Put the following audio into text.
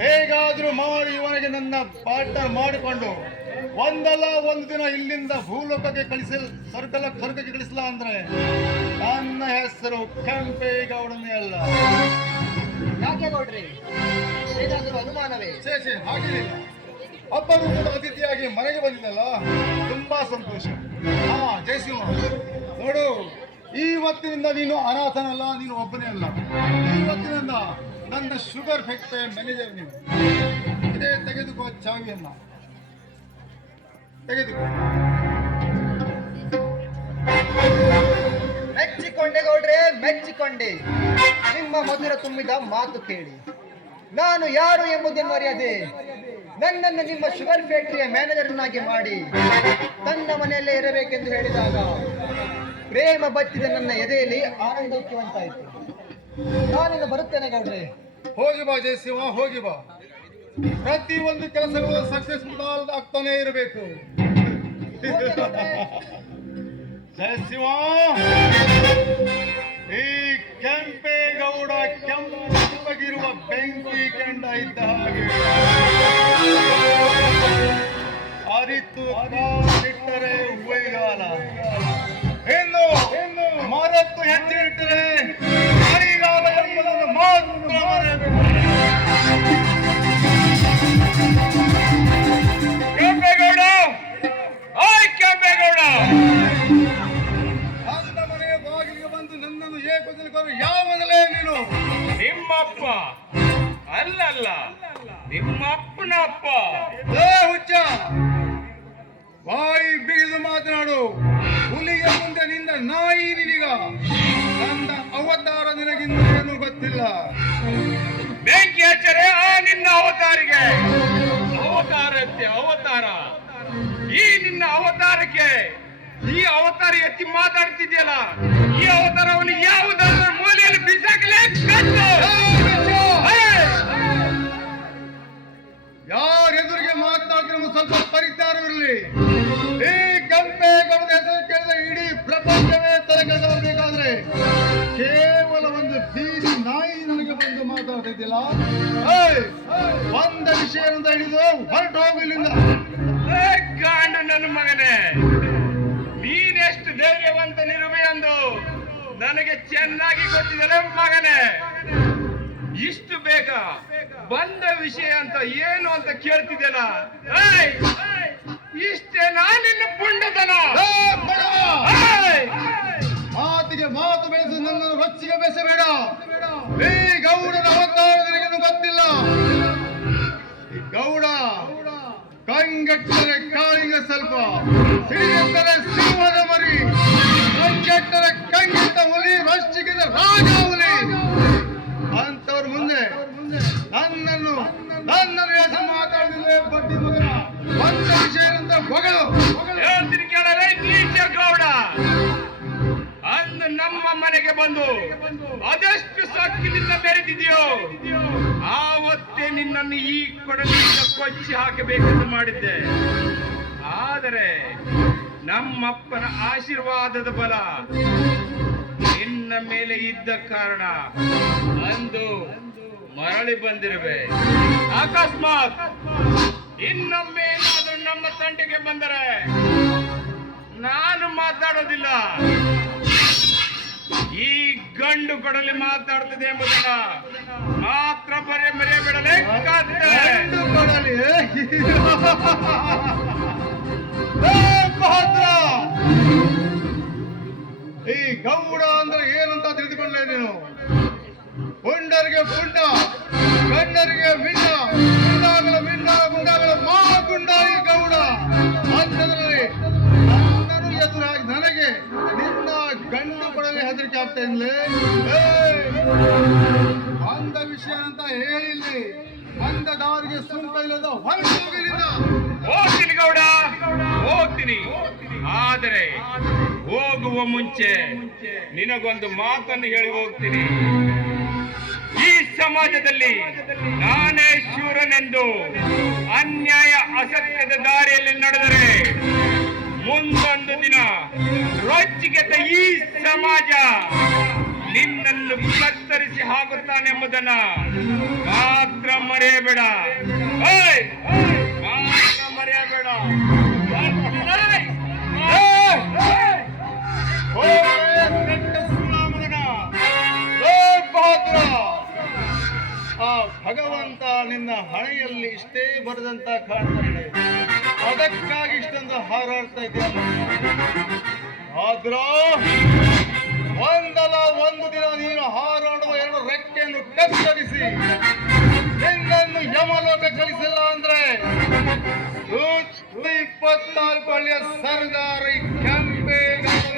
ಹೇಗಾದ್ರೂ ಮಾಡಿ ಇವನಿಗೆ ನನ್ನ ಪಾರ್ಟ್ನರ್ ಮಾಡಿಕೊಂಡು ಒಂದಲ್ಲ ಒಂದು ದಿನ ಇಲ್ಲಿಂದ ಭೂಲೋಕಕ್ಕೆ ಕಳಿಸ ಸ್ವರ್ಗಲ ಸ್ವರ್ಗಕ್ಕೆ ಕಳಿಸಲ ಅಂದ್ರೆ ನನ್ನ ಹೆಸರು ಕೆಂಪೇಗೌಡನೇ ಅಲ್ಲ. ಯಾಕೆ ಗೌಡ್ರಿ? ಏನಾದರೂ ಅನುಮಾನವೇ? ಛೇ ಛೇ ಒಬ್ಬರು ಅಪರೂಪದ ಅತಿಥಿಯಾಗಿ ಮನೆಗೆ ಬಂದಿದ್ದಲ್ಲ ತುಂಬಾ ಸಂತೋಷ. ಹಾ ಜಯಸಿಂಹ ನೋಡು ಇವತ್ತಿನಿಂದ ನೀನು ಅನಾಥನಲ್ಲ ನೀನು ಒಬ್ಬನೇ ಅಲ್ಲ. ಇವತ್ತಿನಿಂದ ನನ್ನ ಶುಗರ್ ಫ್ಯಾಕ್ಟರಿ ಮ್ಯಾನೇಜರ್ ನೀವು? ಇದೇ ತೆಗೆದುಕೋ ಚಾವಿಯನ್ನ ತೆಗೆದುಕೋ. ಮೆಚ್ಚಿಕೊಂಡೆ ಗೌಡ್ರೆ, ಮೆಚ್ಚಿಕೊಂಡೆ. ನಿಮ್ಮ ಮಧುರ ತುಂಬಿದ ಮಾತು ಕೇಳಿ. ನಾನು ಯಾರು ಎಂಬುದನ್ನು ಅರಿಯದೆ. ನನ್ನನ್ನು ನಿಮ್ಮ ಶುಗರ್ ಫ್ಯಾಕ್ಟರಿಯ ಮ್ಯಾನೇಜರ್ನಾಗಿ ಮಾಡಿ ತನ್ನ ಮನೆಯಲ್ಲೇ ಇರಬೇಕೆಂದು ಹೇಳಿದಾಗ ಪ್ರೇಮ ಬತ್ತಿದ ನನ್ನ ಎದೆಯಲ್ಲಿ ಆನಂದೋಕ್ಯವಂತಾಯಿತು ನಾನಿನ್ನು ಬರುತ್ತೇನೆ ಗೌಡ್ರೆ. ಹೋಗಿ ಬಾ ಜಯಸಿಂಹ ಹೋಗಿ ಬಾ. ಪ್ರತಿ ಒಂದು ಕೆಲಸಗಳು ಸಕ್ಸಸ್ಫುಲ್ ಆಗ್ತಾನೆ ಇರಬೇಕು. ಜಯಸಿಂಹ ಈ ಕೆಂಪೇಗೌಡ ಕೆಂಪಗಿರುವ ಬೆಂಕಿ ಕೆಂಡ ಇದ್ದ ಹಾಗೆ. ಅರಿತು ಕಾಲಿಟ್ಟರೆ ಉಯ್ಗಾಲ ಇನ್ನು ಮರತ್ತು ಹೆಜ್ಜೆ ನಿಮ್ಮಪ್ಪ ಅಲ್ಲಲ್ಲ ನಿಮ್ಮಪ್ಪನ ಅಪ್ಪ. ಏ ಹುಚ್ಚ ಬಾಯಿ ಬಿಗಿದು ಮಾತನಾಡು. ಹುಲಿಯ ಮುಂದೆ ನಿಂದ ನಾಯಿ ನಿನಗ. ನನ್ನ ಅವತಾರ ನಿನಗಿಂದ ಏನು ಗೊತ್ತಿಲ್ಲ. ಬೆಂಕಿ ಹಚ್ಚರೆ ಆ ನಿನ್ನ ಅವತಾರಿಗೆ. ಅವತಾರ ಅಂತೆ ಅವತಾರ. ಈ ನಿನ್ನ ಅವತಾರಕ್ಕೆ ಈ ಅವತಾರ ಎತ್ತಿ ಮಾತಾಡ್ತಿದ್ಯಲ್ಲ ಈ ಏಯ್! ಒಂದ ವಿಷಯ ಹಿಡಿದು ಹೊರಟು ಹೋಗು ಇಲ್ಲಿಂದ ಏ ಗಾಂಡು ನನ್ನ ಮಗನೇ ನೀನೆಷ್ಟು ಧೈರ್ಯವಂತನಿರುವೆ ಎಂದು ನನಗೆ ಚೆನ್ನಾಗಿ ಗೊತ್ತಿದೆ ಮಗನೇ ಇಷ್ಟು ಬೇಗ ಬಂದ ವಿಷಯ ಅಂತ ಏನು ಅಂತ ಕೇಳ್ತಿದ್ದೇನ! ಇಷ್ಟೇ ನಿನ್ನ ಪುಂಡತನ! ಮಾತಿಗೆ ಮಾತು ಬೆಳೆಸಿ ನನ್ನನ್ನು ಹೊಚ್ಚಿಗೆ ಬೆಸಬೇಡ ಕಂಗೆಟ್ಟರೆ ಕಾಳಿಂಗ ಸ್ವಲ್ಪ, ಸಿಡಿಗೆಟ್ಟರೆ ಸಿಂಹದ ಮರಿ ಕಂಗೆಟ್ಟರೆ ಕಂಗೆಟ್ಟ ಹುಲಿ ರಷ್ಟಿಗಿದ ರಾಜ ಹುಲಿ. ಅಂತವ್ರ ಮುಂದೆ ನನ್ನನ್ನು ನನ್ನನ್ನು ಹೆಸರು ಮಾತಾಡಿದ್ರೆ ಬಡ್ಡಿ ಮಗನ. ಒಂದು ವಿಷಯ ಅಂತ ಹೊಗಳು. ಹೇಳ್ತೀನಿ ಕೇಳಲೇ ಟೀಚರ್ ಗೌಡ? ಅಂದು ನಮ್ಮ ಮನೆಗೆ ಬಂದು ಅದೆಷ್ಟು ಸೊಕ್ಕಿನಿಂದ ಬೆರೆತಿದೆಯೋ? ಆವತ್ತೇ ನಿನ್ನನ್ನು ಈ ಕೊಡಲಿಂದ ಕೊಚ್ಚಿ ಹಾಕಬೇಕೆಂದು ಮಾಡಿದ್ದೆ. ಆದರೆ ನಮ್ಮಪ್ಪನ ಆಶೀರ್ವಾದದ ಬಲ ನಿನ್ನ ಮೇಲೆ ಇದ್ದ ಕಾರಣ ಅಂದು ಮರಳಿ ಬಂದಿರುವೆ. ಅಕಸ್ಮಾತ್ ಇನ್ನೊಮ್ಮೆ ಏನಾದರೂ ನಮ್ಮ ತಂಟೆಗೆ ಬಂದರೆ ನಾನು ಮಾತಾಡೋದಿಲ್ಲ. ಈ ಗಂಡು ಕೊಡಲಿ ಮಾತಾಡ್ತದೆ ಎಂಬುದನ್ನ ಮಾತ್ರ ಬರೆ ಮರೆಯಬಿಡಲೇ ಗಂಡು ಕೊಡಲಿ! ಈ ಗೌಡ ಅಂದ್ರೆ ಏನಂತ ತಿಳಿದುಕೊಳ್ಳೆ ನೀನು ಪುಂಡರಿಗೆ ಪುಂಡ ಗಂಡರಿಗೆ ಭಿನ್ನ ಗುಂಡಾಗಲ ಭಿನ್ನ ಗುಂಡಾಗಲ ಆಗ್ತಾ ಅಂದ ವಿಷಯ ಅಂತ ಹೇಳಿ ಅಂದ ದಾರಿಗೆ ಸುಂಕ ಇಲ್ಲದ ಹೊರಟು ಹೋಗಲಿಲ್ಲ ಹೋಗ್ತೀನಿ ಗೌಡ. ಹೋಗ್ತೀನಿ. ಆದರೆ ಹೋಗುವ ಮುಂಚೆ ನಿನಗೊಂದು ಮಾತನ್ನು ಹೇಳಿ ಹೋಗ್ತೀನಿ. ಈ ಸಮಾಜದಲ್ಲಿ ನಾನೇ ಶೂರನೆಂದು ಅನ್ಯಾಯ ಅಸತ್ಯದ ದಾರಿಯಲ್ಲಿ ನಡೆದರೆ ಮುಂದೊಂದು ದಿನ ರೊಚ್ಚಿಗೆದ್ದ ಈ ಸಮಾಜ ನಿನ್ನನ್ನು ಕತ್ತರಿಸಿ ಹಾಕುತ್ತಾನೆಂಬುದನ್ನ ಮಾತ್ರ ಮರೆಯಬೇಡ! ಮಾತ್ರ ಮರೆಯಬೇಡ. ಆ ಭಗವಂತ ನಿನ್ನ ಹಣೆಯಲ್ಲಿ ಇಷ್ಟೇ ಬರೆದಂತ ಕಾಣ್ತಾ ಅದಕ್ಕಾಗಿ ಇಷ್ಟೊಂದು ಹಾರಾಡ್ತಾ ಇದೆಯಲ್ಲ ಆದ್ರ ಕತ್ತರಿಸಿ ನಿನ್ನನ್ನು ಯಮಲೋಕ ಕಳಿಸಿಲ್ಲ ಅಂದ್ರೆ ಇಪ್ಪತ್ನಾಲ್ಕು ಹಳ್ಳಿಯ ಸರ್ದಾರಿ ಈ Thank ಕೆಂಪೇಗೌಡ.